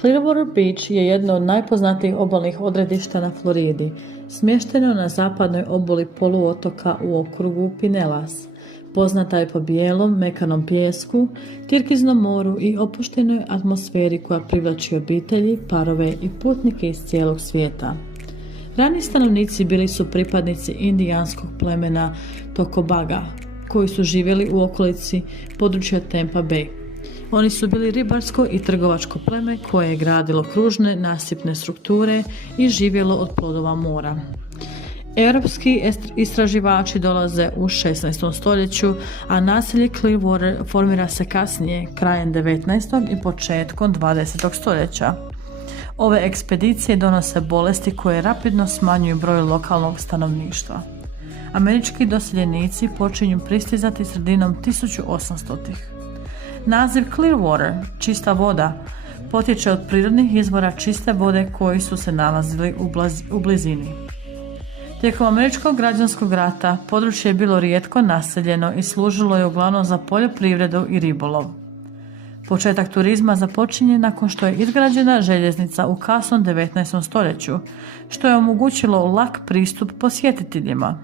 Clearwater Beach je jedno od najpoznatijih obalnih odredišta na Floridi, smješteno na zapadnoj obali poluotoka u okrugu Pinellas. Poznata je po bijelom, mekanom pijesku, tirkiznom moru i opuštenoj atmosferi koja privlači obitelji, parove i putnike iz cijelog svijeta. Rani stanovnici bili su pripadnici indijanskog plemena Tocobaga, koji su živjeli u okolici područja Tampa Bay. Oni su bili ribarsko i trgovačko pleme koje je gradilo kružne nasipne strukture i živjelo od plodova mora. Europski istraživači dolaze u 16. stoljeću, a naselje Clearwater formira se kasnije, krajem 19. i početkom 20. stoljeća. Ove ekspedicije donose bolesti koje rapidno smanjuju broj lokalnog stanovništva. Američki doseljenici počinju pristizati sredinom 1800-ih. Naziv Clearwater, čista voda, potječe od prirodnih izvora čiste vode koji su se nalazili u blizini. Tijekom Američkog građanskog rata područje je bilo rijetko naseljeno i služilo je uglavnom za poljoprivredu i ribolov. Početak turizma započinje nakon što je izgrađena željeznica u kasnom 19. stoljeću, što je omogućilo lak pristup posjetiteljima.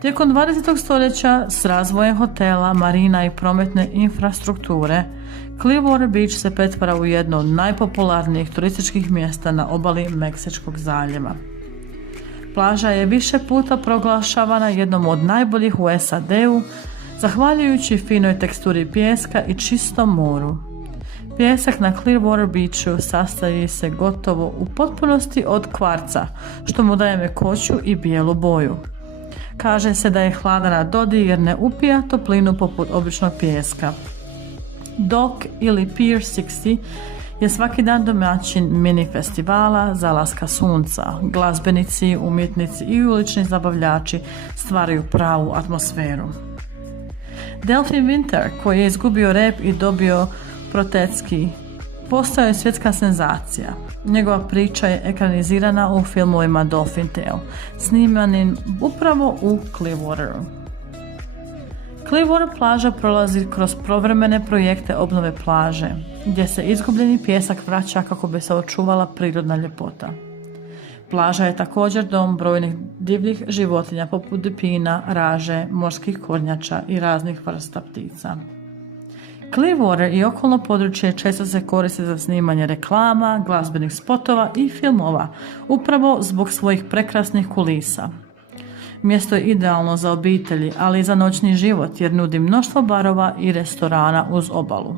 Tijekom 20. stoljeća s razvojem hotela, marina i prometne infrastrukture, Clearwater Beach se pretvara u jedno od najpopularnijih turističkih mjesta na obali Meksičkog zaljeva. Plaža je više puta proglašavana jednom od najboljih u SAD-u, zahvaljujući finoj teksturi pijeska i čistom moru. Pijesak na Clearwater Beachu sastoji se gotovo u potpunosti od kvarca, što mu daje mekoću i bijelu boju. Kaže se da je hladan na dodir jer ne upija toplinu poput običnog pijeska. Dock ili Pier 60 je svaki dan domaćin mini festivala zalaska sunca. Glazbenici, umjetnici i ulični zabavljači stvaraju pravu atmosferu. Delfin Winter, koji je izgubio rep i dobio protetski, postao je svjetska senzacija. Njegova priča je ekranizirana u filmovima Dolphin Tale, snimanim upravo u Clearwateru. Clearwater plaža prolazi kroz povremene projekte obnove plaže, gdje se izgubljeni pijesak vraća kako bi se očuvala prirodna ljepota. Plaža je također dom brojnih divljih životinja poput dupina, raže, morskih kornjača i raznih vrsta ptica. Clearwater i okolno područje često se koriste za snimanje reklama, glazbenih spotova i filmova, upravo zbog svojih prekrasnih kulisa. Mjesto je idealno za obitelji, ali i za noćni život jer nudi mnoštvo barova i restorana uz obalu.